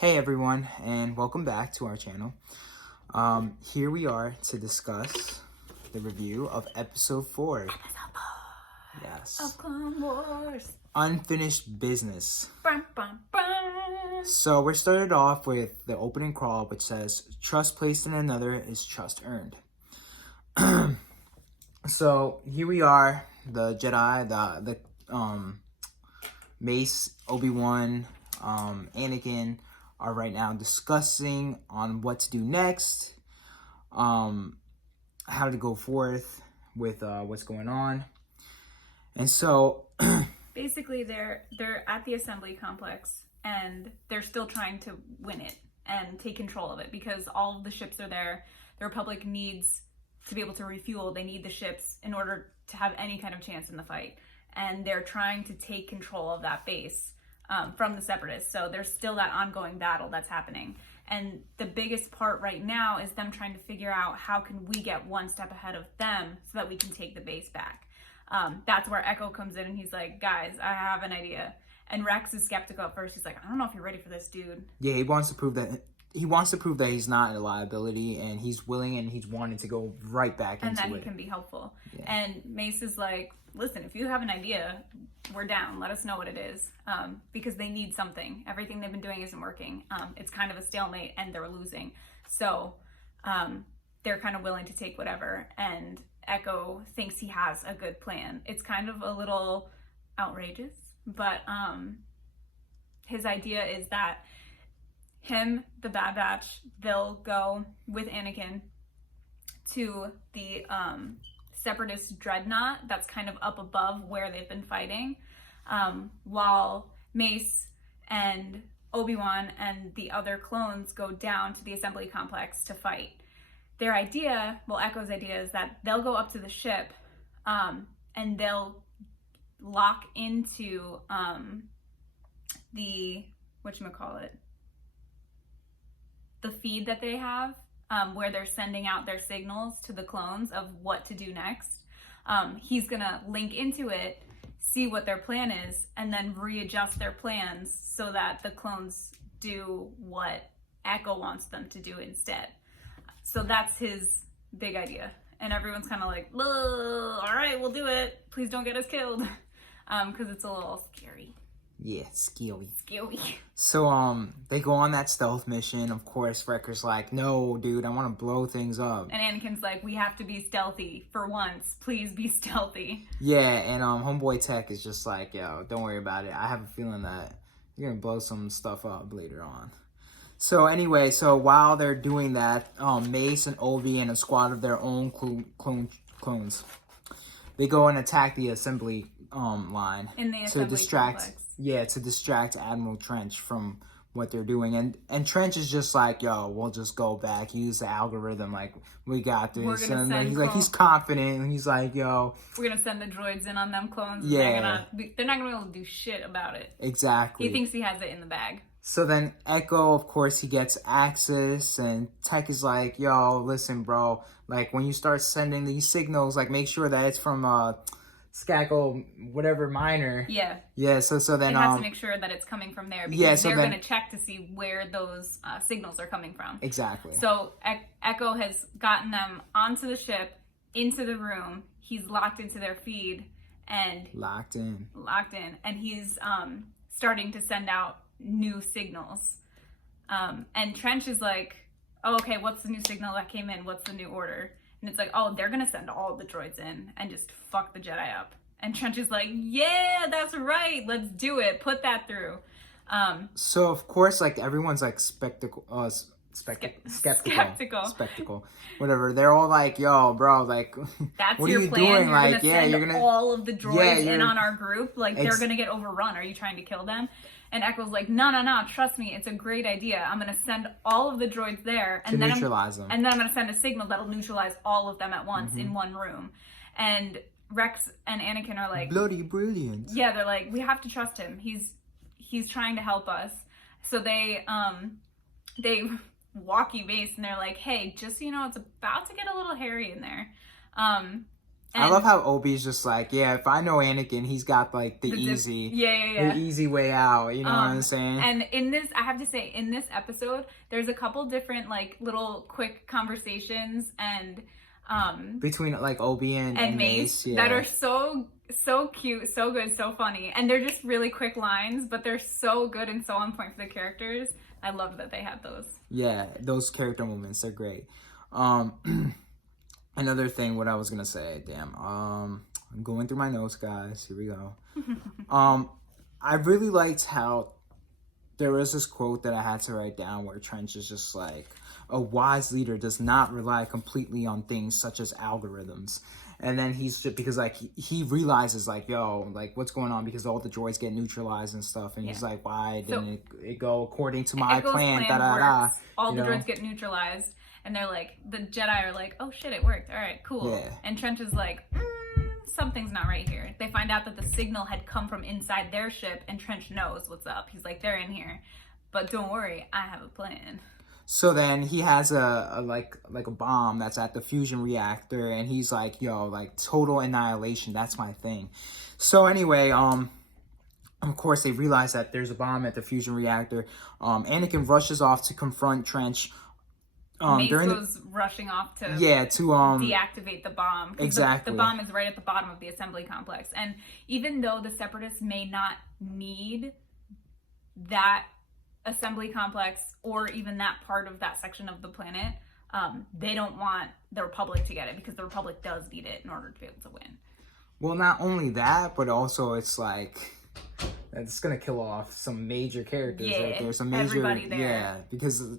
Hey everyone, and welcome back to our channel. Here we are to discuss the review of episode 4. Yes. Of Clone Wars. Unfinished business. Bum, bum, bum. So we're started off with the opening crawl, which says, "Trust placed in another is trust earned." So here we are, the Jedi, the Mace, Obi-Wan, Anakin are right now discussing on what to do next, how to go forth with what's going on. And so basically they're at the assembly complex and they're still trying to win it and take control of it because all of the ships are there. The Republic needs to be able to refuel. They need the ships in order to have any kind of chance in the fight. And they're trying to take control of that base from the Separatists. So there's still that ongoing battle that's happening. And the biggest part right now is them trying to figure out how can we get one step ahead of them so that we can take the base back. That's where Echo comes in and he's like, guys, I have an idea. And Rex is skeptical at first. He's like, I don't know if you're ready for this, dude. Yeah, he wants to prove that he's not a liability, and he's willing and he's wanting to go right back into it. And that he can be helpful. Yeah. And Mace is like, listen, if you have an idea, we're down. Let us know what it is. Because they need something. Everything they've been doing isn't working. It's kind of a stalemate and they're losing. So they're kind of willing to take whatever. And Echo thinks he has a good plan. It's kind of a little outrageous, but his idea is that him, the Bad Batch, they'll go with Anakin to the Separatist dreadnought that's kind of up above where they've been fighting, while Mace and Obi-Wan and the other clones go down to the assembly complex to fight. Their idea, well, Echo's idea, is that they'll go up to the ship and they'll lock into the feed that they have, where they're sending out their signals to the clones of what to do next. He's gonna link into it, see what their plan is, and then readjust their plans so that the clones do what Echo wants them to do instead. So that's his big idea. And everyone's kind of like, all right, we'll do it. Please don't get us killed. Because it's a little scary. Yeah, scary. Scary. So they go on that stealth mission. Of course, Wrecker's like, no, dude, I want to blow things up. And Anakin's like, we have to be stealthy for once. Please be stealthy. Yeah, and Homeboy Tech is just like, yo, don't worry about it. I have a feeling that you're gonna blow some stuff up later on. So anyway, while they're doing that, Mace and Obi and a squad of their own clones, they go and attack the assembly line in the assembly complex. Yeah, to distract Admiral Trench from what they're doing. And Trench is just like, yo, we'll just go back, use the algorithm, like, we got this. And he's confident, and he's like, yo, we're gonna send the droids in on them clones. Yeah. They're not gonna be able to do shit about it. Exactly. He thinks he has it in the bag. So then Echo, of course, he gets access, and Tech is like, yo, listen, bro, like, when you start sending these signals, like, make sure that it's from Skackle, whatever minor. Yeah. Yeah, so then... It has to make sure that it's coming from there, because they're going to check to see where those signals are coming from. Exactly. So Echo has gotten them onto the ship, into the room. He's locked into their feed, and... Locked in. And he's starting to send out new signals. And Trench is like, oh, okay, what's the new signal that came in? What's the new order? And it's like, oh, they're going to send all the droids in and just fuck the Jedi up. And Trench is like, yeah, that's right. Let's do it. Put that through. So, of course, like, everyone's, like, skeptical. Whatever. They're all like, yo, bro, like, that's what your are you plan? doing? You're like, gonna send all of the droids in on our group? Like, they're going to get overrun. Are you trying to kill them? And Echo's like, no, trust me, it's a great idea. I'm going to send all of the droids there. And then neutralize them. And then I'm going to send a signal that'll neutralize all of them at once in one room. And Rex and Anakin are like... bloody brilliant. Yeah, they're like, we have to trust him. He's trying to help us. So they walkie base and they're like, hey, just so you know, it's about to get a little hairy in there. I love how Obi's just like, yeah, if I know Anakin, he's got like the easy, yeah. the easy way out. You know what I'm saying? And in this, I have to say, in this episode, there's a couple different like little quick conversations and between like Obi and Mace, yeah. that are so cute, so good, so funny, and they're just really quick lines, but they're so good and so on point for the characters. I love that they have those. Yeah, those character moments are great. Another thing, what I was gonna say, damn. I'm going through my notes, guys. Here we go. I really liked how there was this quote that I had to write down where Trench is just like, a wise leader does not rely completely on things such as algorithms. And then he's just, because like he realizes like, yo, like what's going on because all the droids get neutralized and stuff. And he's like, why didn't it go according to my plan? Works. All the droids get neutralized. And they're like, the Jedi are like, oh shit, it worked. All right, cool. Yeah. And Trench is like, something's not right here. They find out that the signal had come from inside their ship, and Trench knows what's up. He's like, they're in here, but don't worry, I have a plan. So then he has a bomb that's at the fusion reactor, and he's like, yo, like total annihilation. That's my thing. So anyway, of course they realize that there's a bomb at the fusion reactor. Anakin rushes off to confront Trench. Mace was rushing off to deactivate the bomb. Exactly. The bomb is right at the bottom of the assembly complex. And even though the Separatists may not need that assembly complex or even that part of that section of the planet, they don't want the Republic to get it because the Republic does need it in order to be able to win. Well, not only that, but also it's like it's gonna kill off some major characters right there. Some major, everybody there. Yeah, because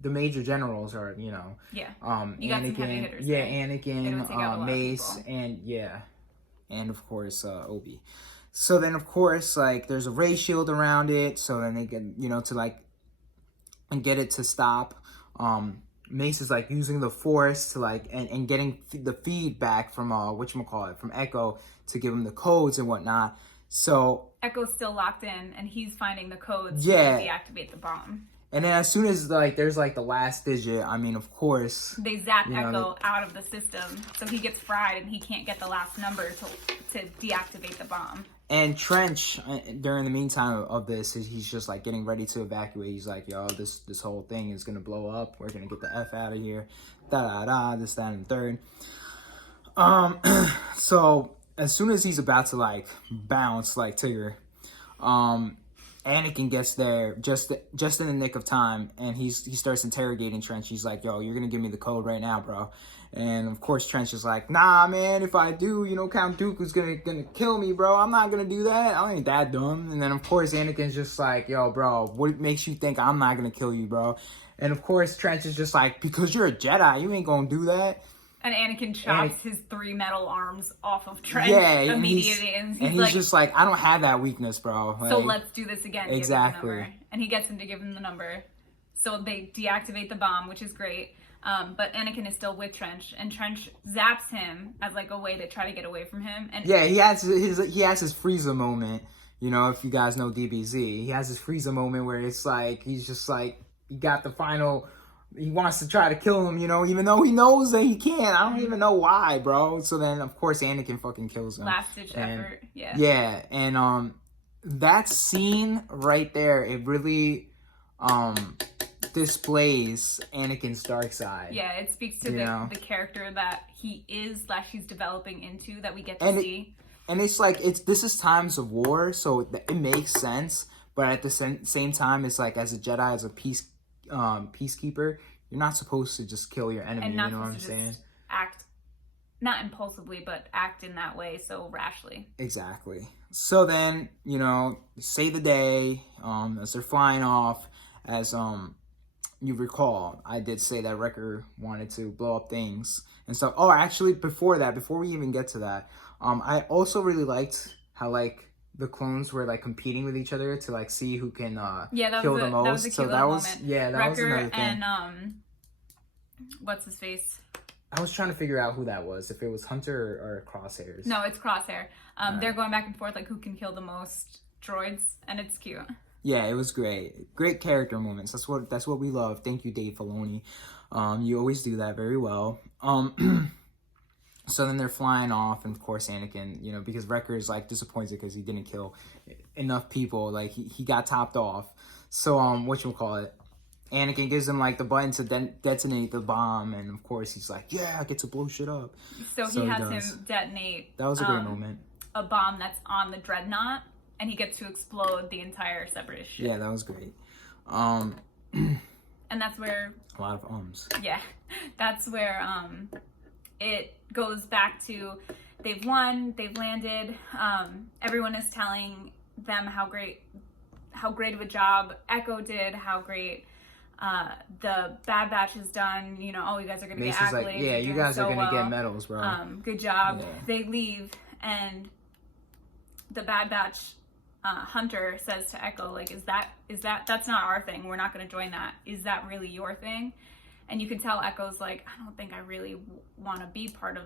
the major generals are, you got Anakin, some heavy hitters. Anakin, Mace, and of course Obi. So then, of course, like there's a ray shield around it, so then they can, to like and get it to stop. Mace is like using the Force to like and getting the feedback from from Echo to give him the codes and whatnot. So Echo's still locked in, and he's finding the codes to deactivate the bomb. And then as soon as like there's like the last digit, I mean, of course they zap Echo out of the system, so he gets fried and he can't get the last number to deactivate the bomb. And Trench, during the meantime of this, he's just like getting ready to evacuate. He's like, yo, this whole thing is gonna blow up. We're gonna get the F out of here. This, that, and third. So as soon as he's about to like bounce like Tigger, Anakin gets there just in the nick of time, and he starts interrogating Trench. He's like, yo, you're gonna give me the code right now, bro. And of course Trench is like, nah, man, if I do, Count Dooku's gonna kill me, bro. I'm not gonna do that. I ain't that dumb. And then of course Anakin's just like, yo, bro, what makes you think I'm not gonna kill you, bro? And of course Trench is just like, because you're a Jedi, you ain't gonna do that. And Anakin chops his 3 metal arms off of Trench immediately. And he's just like, I don't have that weakness, bro. Like, so let's do this again. Exactly. Give him the number. And he gets him to give him the number. So they deactivate the bomb, which is great. But Anakin is still with Trench. And Trench zaps him as like a way to try to get away from him. And he has his Frieza moment. If you guys know DBZ. He has his Frieza moment where it's like, he's just like, he got the final... He wants to try to kill him, even though he knows that he can't. I don't even know why, bro. So then, of course, Anakin fucking kills him. Last-ditch effort, yeah. Yeah, and that scene right there, it really displays Anakin's dark side. Yeah, it speaks to the character that he is / he's developing into that we get to see. And it's like, this is times of war, so it makes sense. But at the same time, it's like, as a Jedi, as a peacekeeper, you're not supposed to just kill your enemy. You know what I'm saying? Act not impulsively, but act in that way so rashly. Exactly. So then, save the day. As they're flying off, as you recall, I did say that Wrecker wanted to blow up things and stuff. Oh, actually, before we even get to that, I also really liked how like the clones were like competing with each other to like see who can kill the most. That was a cute moment. That was another thing. And what's his face? I was trying to figure out who that was, if it was Hunter or Crosshairs. No, it's Crosshair. They're going back and forth like who can kill the most droids, and it's cute. Yeah, it was great. Great character moments. That's what we love. Thank you, Dave Filoni. You always do that very well. So then they're flying off, and of course Anakin, you know, because Wrecker's like disappointed because he didn't kill enough people, like he got topped off. So whatchamacallit, Anakin gives him like the button to detonate the bomb, and of course he's like, yeah, I get to blow shit up. So he has him detonate. That was a great moment. A bomb that's on the dreadnought, and he gets to explode the entire Separatist ship. Yeah, that was great. And that's where a lot of ums. Yeah, that's where it goes back to they've won, they've landed. Everyone is telling them how great of a job Echo did, how great the Bad Batch has done. You know, oh, you guys are gonna get accolades. Like, yeah, you guys are gonna get medals, bro. Good job. Yeah. They leave, and the Bad Batch Hunter says to Echo, like, is that that's not our thing. We're not gonna join that. Is that really your thing? And you can tell Echo's like, I don't think I really want to be part of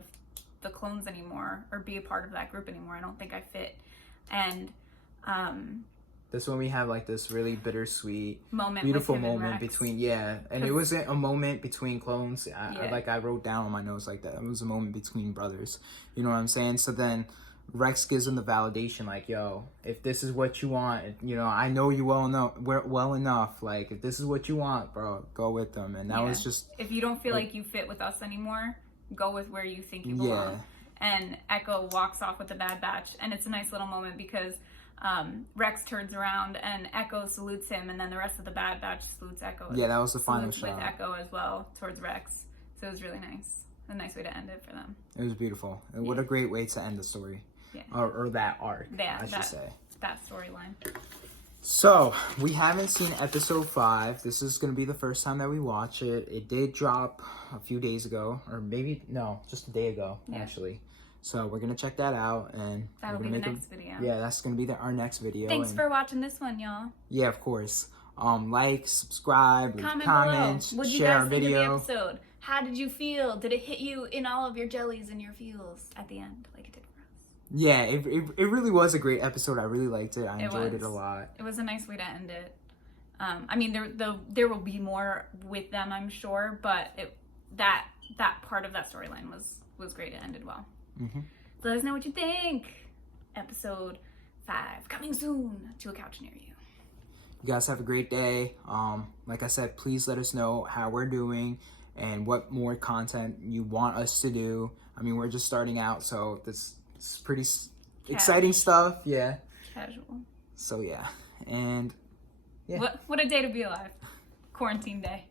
the clones anymore, or be a part of that group anymore. I don't think I fit. And that's when we have like this really bittersweet, beautiful moment between, and it wasn't a moment between clones. I wrote down on my notes like that. It was a moment between brothers. You know what I'm saying? So then Rex gives him the validation, like, yo, if this is what you want, you know, I know you well enough. Like, if this is what you want, bro, go with them. And that was just... If you don't feel like you fit with us anymore, go with where you think you belong. And Echo walks off with the Bad Batch. And it's a nice little moment because Rex turns around and Echo salutes him, and then the rest of the Bad Batch salutes Echo. Yeah, that was the final shot. With Echo as well, towards Rex. So it was really nice. A nice way to end it for them. It was beautiful. And what a great way to end the story. Yeah. Or that arc, I should say. That storyline. So, we haven't seen episode 5. This is going to be the first time that we watch it. It did drop a few days ago. Or maybe, no, just a day ago, actually. So, we're going to check that out. And that'll be the next video. Yeah, that's going to be our next video. Thanks for watching this one, y'all. Yeah, of course. Like, subscribe, leave comments, below. Share our video. Of the episode? How did you feel? Did it hit you in all of your jellies and your feels at the end, like it did for us? Yeah, it really was a great episode. I really liked it. I enjoyed it a lot. It was a nice way to end it. I mean, there will be more with them, I'm sure, but that part of that storyline was great. It ended well. Mm-hmm. So let us know what you think. Episode 5 coming soon to a couch near you. You guys have a great day. Like I said, please let us know how we're doing and what more content you want us to do. I mean, we're just starting out, so this is pretty exciting stuff. Yeah. Casual. So, yeah. And, yeah. What a day to be alive. Quarantine day.